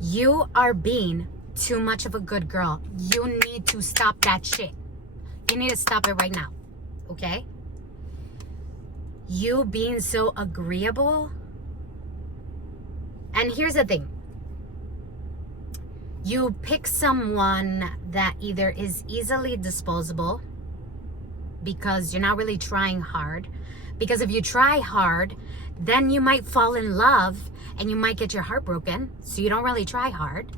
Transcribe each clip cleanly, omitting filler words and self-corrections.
You are being too much of a good girl. You need to stop that shit. You need to stop it right now. Okay? You being so agreeable. And here's the thing. You pick someone that either is easily disposable because you're not really trying hard. Because if you try hard, then you might fall in love and you might get your heart broken. So you don't really try hard.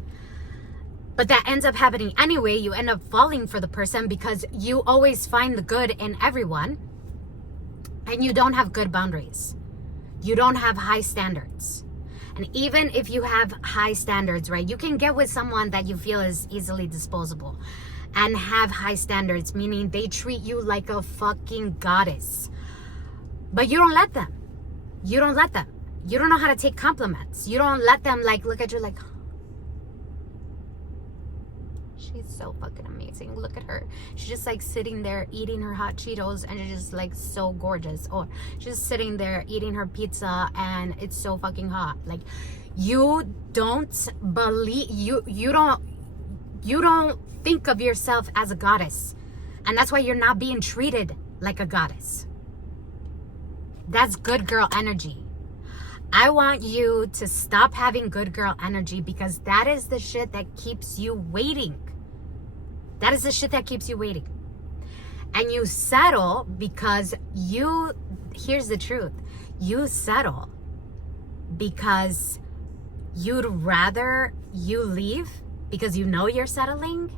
But that ends up happening anyway. You end up falling for the person because you always find the good in everyone. And you don't have good boundaries. You don't have high standards. And even if you have high standards, right, you can get with someone that you feel is easily disposable and have high standards, meaning they treat you like a fucking goddess. But you don't let them. You don't let them. You don't know how to take compliments. You don't let them like look at you like, she's so fucking amazing. Look at her. She's just like sitting there eating her hot Cheetos and it's just like so gorgeous. Or she's just sitting there eating her pizza and it's so fucking hot. Like you don't believe, you don't think of yourself as a goddess. And that's why you're not being treated like a goddess. That's good girl energy. I want you to stop having good girl energy because that is the shit that keeps you waiting. That is the shit that keeps you waiting. And you settle because here's the truth. You settle because you'd rather you leave because you know you're settling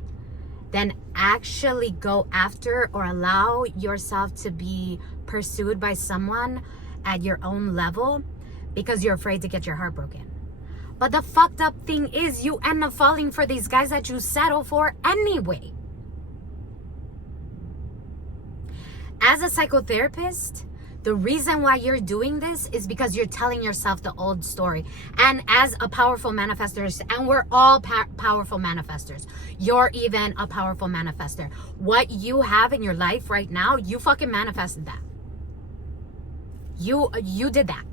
than actually go after or allow yourself to be pursued by someone at your own level because you're afraid to get your heart broken. But the fucked up thing is you end up falling for these guys that you settle for anyway. As a psychotherapist, the reason why you're doing this is because you're telling yourself the old story. And as a powerful manifester, and we're all powerful manifestors. You're even a powerful manifester. What you have in your life right now, you fucking manifested that. You did that.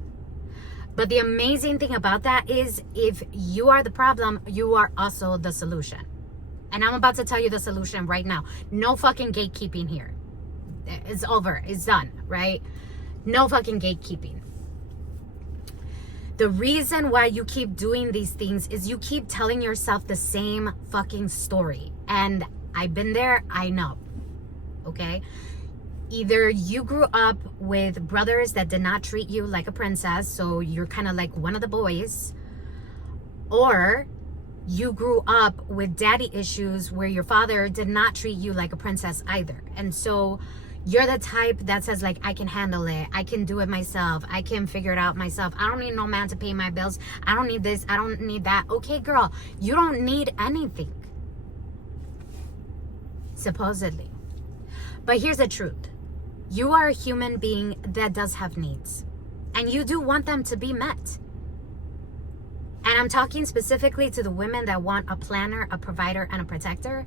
But the amazing thing about that is if you are the problem, you are also the solution. And I'm about to tell you the solution right now. No fucking gatekeeping here. It's over. It's done, right? No fucking gatekeeping. The reason why you keep doing these things is you keep telling yourself the same fucking story. And I've been there. I know. Okay? Either you grew up with brothers that did not treat you like a princess, so you're kind of like one of the boys, or you grew up with daddy issues where your father did not treat you like a princess either. And so you're the type that says like, I can handle it. I can do it myself. I can figure it out myself. I don't need no man to pay my bills. I don't need this. I don't need that. Okay, girl, you don't need anything. Supposedly. But here's the truth. You are a human being that does have needs. And you do want them to be met. And I'm talking specifically to the women that want a planner, a provider, and a protector,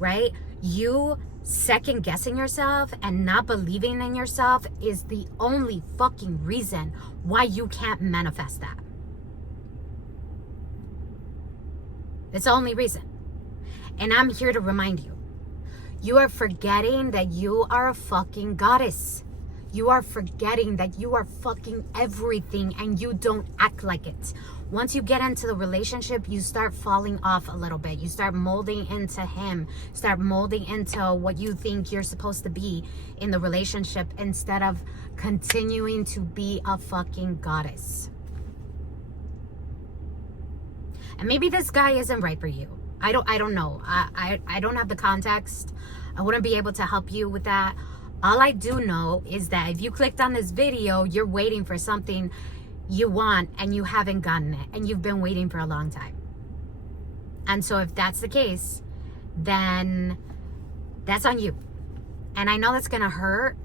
right? You second guessing yourself and not believing in yourself is the only fucking reason why you can't manifest that. It's the only reason. And I'm here to remind you. You are forgetting that you are a fucking goddess. You are forgetting that you are fucking everything and you don't act like it. Once you get into the relationship, you start falling off a little bit. You start molding into him. Start molding into what you think you're supposed to be in the relationship instead of continuing to be a fucking goddess. And maybe this guy isn't right for you. I don't know. I don't have the context. I wouldn't be able to help you with that. All I do know is that if you clicked on this video, you're waiting for something you want and you haven't gotten it. And you've been waiting for a long time. And so if that's the case, then that's on you. And I know that's going to hurt.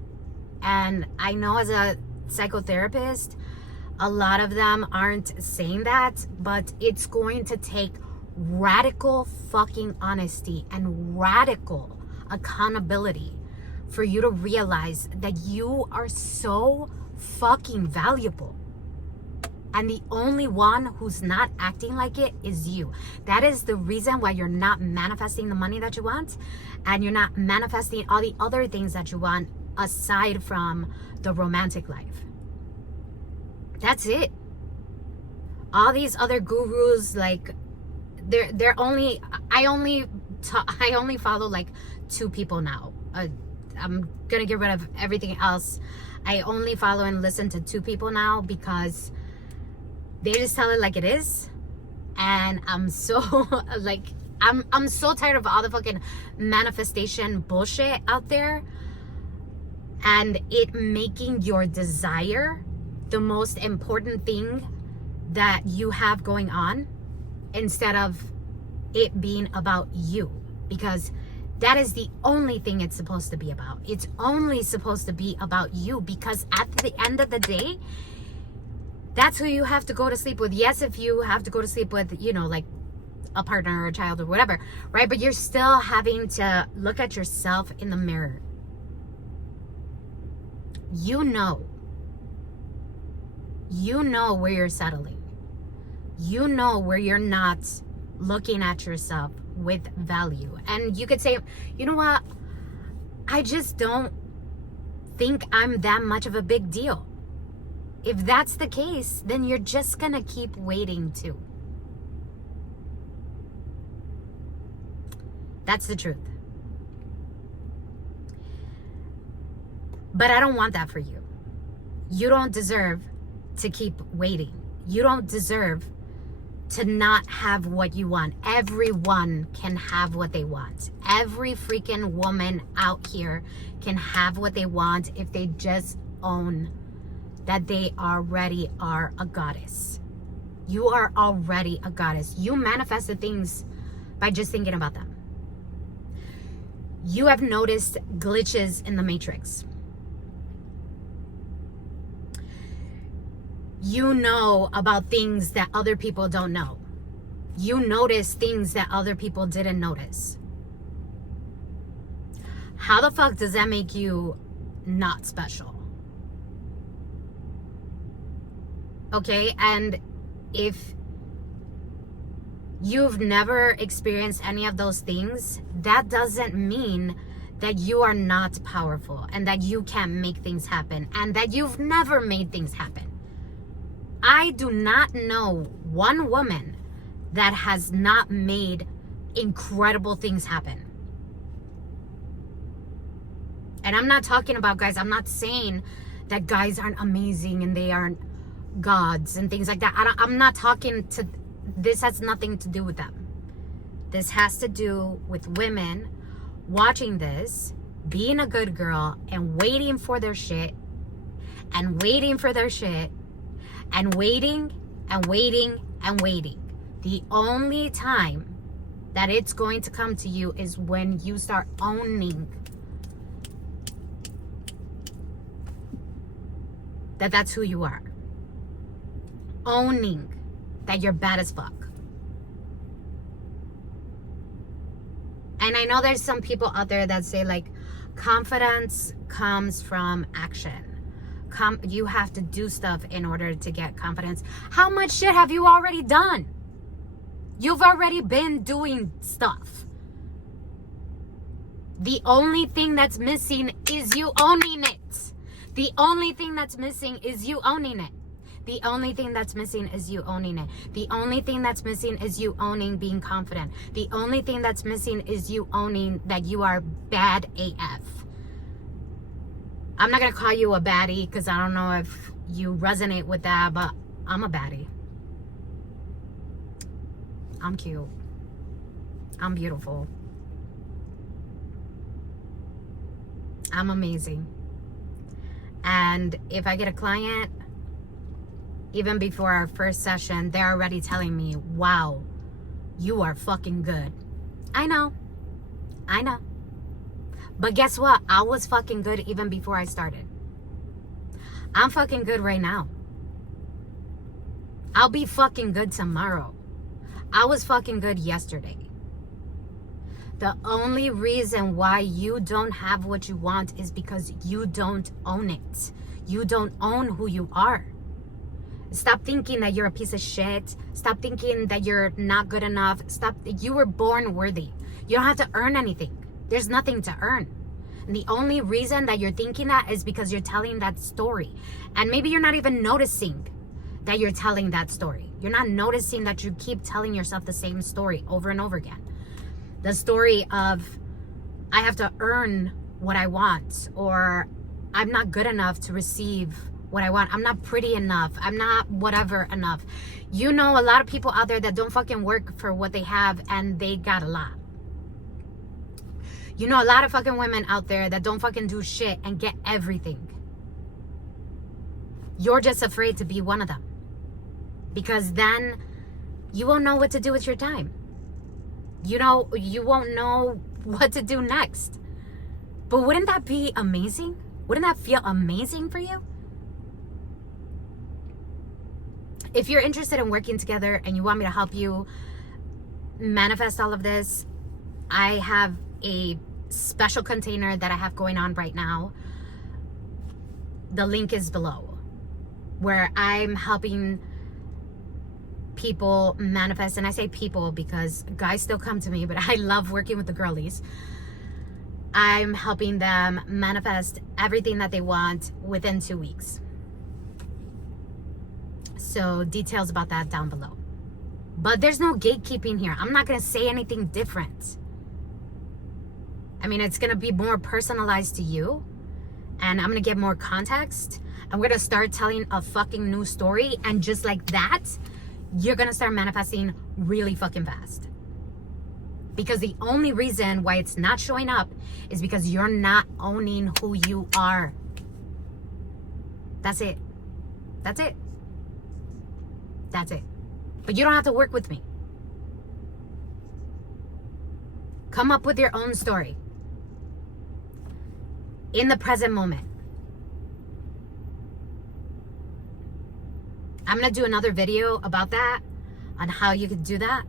And I know as a psychotherapist, a lot of them aren't saying that. But it's going to take radical fucking honesty and radical accountability for you to realize that you are so fucking valuable. And the only one who's not acting like it is you. That is the reason why you're not manifesting the money that you want, and you're not manifesting all the other things that you want aside from the romantic life. That's it. All these other gurus, like, they're only, I only follow like 2 people now. I'm gonna get rid of everything else. I only follow and listen to 2 people now because they just tell it like it is. And I'm so like, I'm so tired of all the fucking manifestation bullshit out there, and it making your desire the most important thing that you have going on, instead of it being about you, because that is the only thing it's supposed to be about. It's only supposed to be about you, because at the end of the day, that's who you have to go to sleep with. Yes, if you have to go to sleep with, you know, like a partner or a child or whatever, right? But you're still having to look at yourself in the mirror. You know where you're settling. You know where you're not looking at yourself with value. And you could say, you know what? I just don't think I'm that much of a big deal. If that's the case, then you're just gonna keep waiting too. That's the truth. But I don't want that for you. You don't deserve to keep waiting. You don't deserve to not have what you want. Everyone can have what they want. Every freaking woman out here can have what they want if they just own that they already are a goddess. You are already a goddess. You manifest the things by just thinking about them. You have noticed glitches in the matrix. You know about things that other people don't know. You notice things that other people didn't notice. How the fuck does that make you not special? Okay, and if you've never experienced any of those things, that doesn't mean that you are not powerful and that you can't make things happen and that you've never made things happen. I do not know one woman that has not made incredible things happen. And I'm not talking about guys. I'm not saying that guys aren't amazing and they aren't gods and things like that. I'm not talking to, this has nothing to do with them. This has to do with women watching this, being a good girl and waiting for their shit and waiting for their shit and waiting and waiting and waiting. The only time that it's going to come to you is when you start owning that that's who you are. Owning that you're bad as fuck. And I know there's some people out there that say like confidence comes from action. You have to do stuff in order to get confidence. How much shit have you already done? You've already been doing stuff. The only thing that's missing is you owning it. The only thing that's missing is you owning it. The only thing that's missing is you owning it. The only thing that's missing is you owning being confident. The only thing that's missing is you owning that you are bad AF. I'm not going to call you a baddie because I don't know if you resonate with that, but I'm a baddie. I'm cute. I'm beautiful. I'm amazing. And if I get a client, even before our first session, they're already telling me, wow, you are fucking good. I know. But guess what? I was fucking good even before I started. I'm fucking good right now. I'll be fucking good tomorrow. I was fucking good yesterday. The only reason why you don't have what you want is because you don't own it. You don't own who you are. Stop thinking that you're a piece of shit. Stop thinking that you're not good enough. You were born worthy. You don't have to earn anything. There's nothing to earn. And the only reason that you're thinking that is because you're telling that story. And maybe you're not even noticing that you're telling that story. You're not noticing that you keep telling yourself the same story over and over again. The story of, I have to earn what I want, or I'm not good enough to receive what I want. I'm not pretty enough. I'm not whatever enough. You know a lot of people out there that don't fucking work for what they have, and they got a lot. You know a lot of fucking women out there that don't fucking do shit and get everything. You're just afraid to be one of them, because then you won't know what to do with your time. You won't know what to do next. But wouldn't that be amazing? Wouldn't that feel amazing for you? If you're interested in working together and you want me to help you manifest all of this, I have a special container that I have going on right now. The link is below, where I'm helping people manifest. And I say people because guys still come to me, but I love working with the girlies. I'm helping them manifest everything that they want within 2 weeks. So details about that down below. But there's no gatekeeping here. I'm not going to say anything different. I mean, it's going to be more personalized to you. And I'm going to give more context. I'm going to start telling a fucking new story. And just like that, you're going to start manifesting really fucking fast. Because the only reason why it's not showing up is because you're not owning who you are. That's it. That's it. That's it. But you don't have to work with me. Come up with your own story. In the present moment. I'm going to do another video about that, on how you could do that.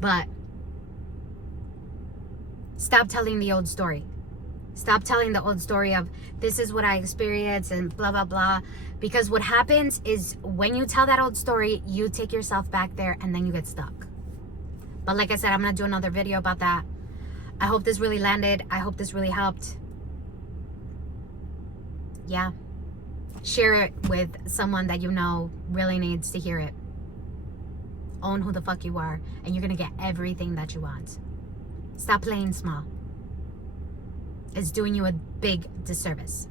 But stop telling the old story. Stop telling the old story of, this is what I experienced and blah, blah, blah. Because what happens is when you tell that old story, you take yourself back there and then you get stuck. But like I said, I'm going to do another video about that. I hope this really landed. I hope this really helped. Yeah. Share it with someone that you know really needs to hear it. Own who the fuck you are, and you're going to get everything that you want. Stop playing small. It's doing you a big disservice.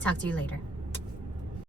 Talk to you later.